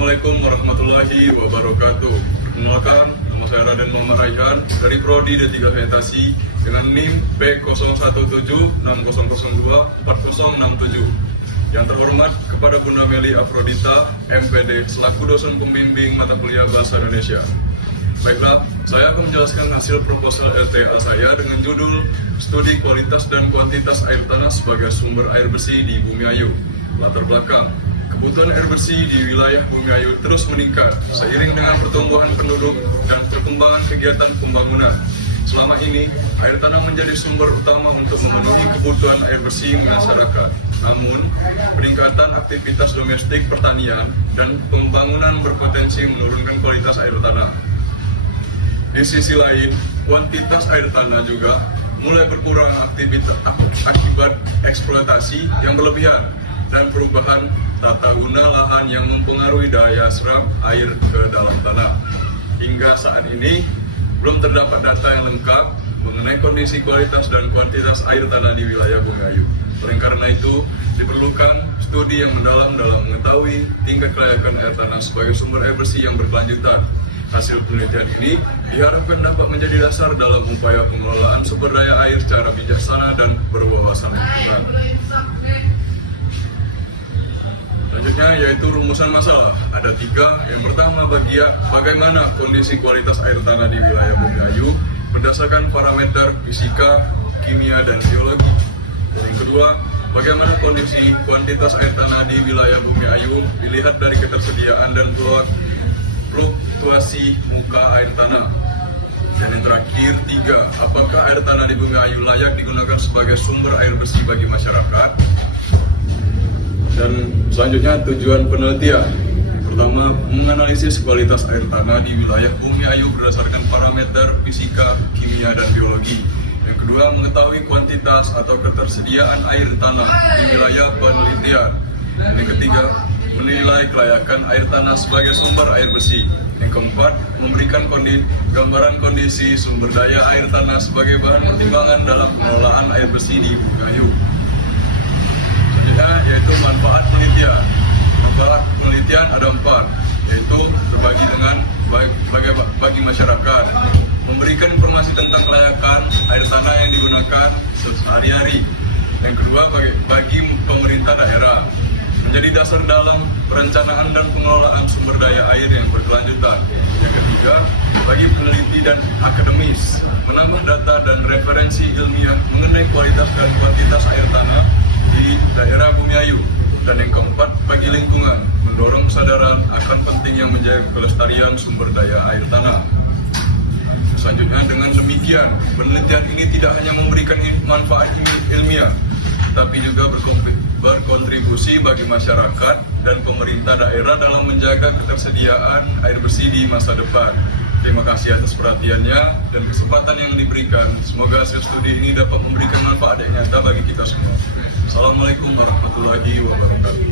Assalamualaikum warahmatullahi wabarakatuh. Perkenalkan, nama saya Raden Muhammad Raihan dari Prodi D3 Vegetasi dengan NIM B017600240067. Yang terhormat kepada Bunda Meli Afrodita, MPD, selaku dosen pembimbing mata kuliah Bahasa Indonesia. Baiklah, saya akan menjelaskan hasil proposal LTA saya dengan judul Studi Kualitas dan Kuantitas Air Tanah sebagai Sumber Air Bersih di Bumi Ayu. Latar belakang, kebutuhan air bersih di wilayah Bumi Ayu terus meningkat seiring dengan pertumbuhan penduduk dan perkembangan kegiatan pembangunan. Selama ini, air tanah menjadi sumber utama untuk memenuhi kebutuhan air bersih masyarakat. Namun, peningkatan aktivitas domestik pertanian dan pembangunan berpotensi menurunkan kualitas air tanah. Di sisi lain, kuantitas air tanah juga mulai berkurang akibat eksploitasi yang berlebihan dan perubahan tata guna lahan yang mempengaruhi daya serap air ke dalam tanah. Hingga saat ini, belum terdapat data yang lengkap mengenai kondisi kualitas dan kuantitas air tanah di wilayah Bumi Ayu. Oleh karena itu, diperlukan studi yang mendalam dalam mengetahui tingkat kelayakan air tanah sebagai sumber air bersih yang berkelanjutan. Hasil penelitian ini diharapkan dapat menjadi dasar dalam upaya pengelolaan sumber daya air secara bijaksana dan berwawasan lingkungan. Selanjutnya yaitu rumusan masalah. Ada 3. Yang pertama, bagaimana kondisi kualitas air tanah di wilayah Bumi Ayu berdasarkan parameter fisika, kimia, dan biologi. Dan yang kedua, bagaimana kondisi kuantitas air tanah di wilayah Bumi Ayu dilihat dari ketersediaan dan fluktuasi muka air tanah. Dan yang terakhir 3, apakah air tanah di Bumi Ayu layak digunakan sebagai sumber air bersih bagi masyarakat? Dan selanjutnya tujuan penelitian. Pertama, menganalisis kualitas air tanah di wilayah Bumi Ayu berdasarkan parameter fisika, kimia, dan biologi. Yang kedua, mengetahui kuantitas atau ketersediaan air tanah di wilayah penelitian. Yang ketiga, menilai kelayakan air tanah sebagai sumber air bersih. Yang keempat, memberikan gambaran kondisi sumber daya air tanah sebagai bahan pertimbangan dalam pengelolaan air bersih di Bumi Ayu. Yaitu manfaat penelitian. Manfaat penelitian ada 4, yaitu berbagi dengan bagi masyarakat, memberikan informasi tentang kelayakan air tanah yang digunakan sehari-hari. Yang kedua, bagi pemerintah daerah, menjadi dasar dalam perencanaan dan pengelolaan sumber daya air yang berkelanjutan. Yang ketiga, bagi peneliti dan akademis, menambah data dan referensi ilmiah mengenai kualitas dan kuantitas air tanah di daerah Bumi Ayu. Dan yang keempat, bagi lingkungan, mendorong kesadaran akan pentingnya menjaga kelestarian sumber daya air tanah. Selanjutnya, dengan demikian, penelitian ini tidak hanya memberikan manfaat ilmiah, tapi juga berkontribusi bagi masyarakat dan pemerintah daerah dalam menjaga ketersediaan air bersih di masa depan. Terima kasih atas perhatiannya dan kesempatan yang diberikan. Semoga hasil studi ini dapat memberikan manfaat yang nyata bagi kita semua. Assalamualaikum warahmatullahi wabarakatuh.